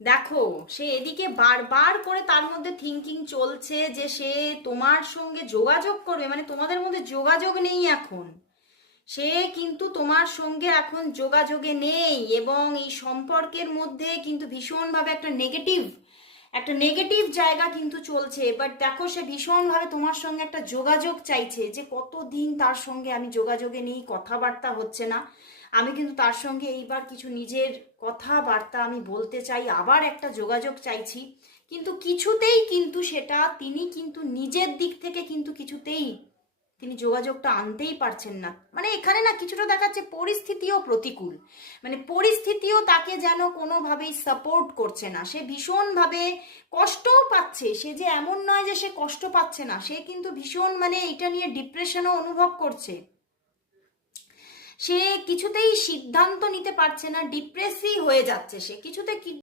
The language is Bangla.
দেখো, সে এদিকে বারবার করে তার মধ্যে থিঙ্কিং চলছে যে সে তোমার সঙ্গে যোগাযোগ করবে, মানে তোমাদের মধ্যে যোগাযোগ নেই এখন। সে কিন্তু তোমার সঙ্গে এখন যোগাযোগে নেই, এবং এই সম্পর্কের মধ্যে কিন্তু ভীষণভাবে একটা নেগেটিভ জায়গা কিন্তু চলছে। বাট দেখো, সে ভীষণভাবে তোমার সঙ্গে একটা যোগাযোগ চাইছে, যে কতদিন তার সঙ্গে আমি যোগাযোগে নেই, কথাবার্তা হচ্ছে না। আমি কিন্তু তার সঙ্গে এইবার কিছু নিজের কথাবার্তা আমি বলতে চাই, আবার একটা যোগাযোগ চাইছি। কিন্তু কিছুতেই কিন্তু সেটা তিনি কিন্তু নিজের দিক থেকে কিন্তু কিছুতেই তিনি যোগাযোগটা আনতেই পারছেন না। মানে এখানে না কিছুটা দেখাচ্ছে পরিস্থিতিও প্রতিকূল, মানে পরিস্থিতিও তাকে যেন কোনোভাবেই সাপোর্ট করছে না। সে ভীষণভাবে কষ্টও পাচ্ছে, সে যে এমন নয় যে সে কষ্ট পাচ্ছে না, সে কিন্তু ভীষণ মানে এটা নিয়ে ডিপ্রেশনও অনুভব করছে। সে কিছুতেই সিদ্ধান্ত নিতে পারছে না, ডিপ্রেসই হয়ে যাচ্ছে সে কিছুতে।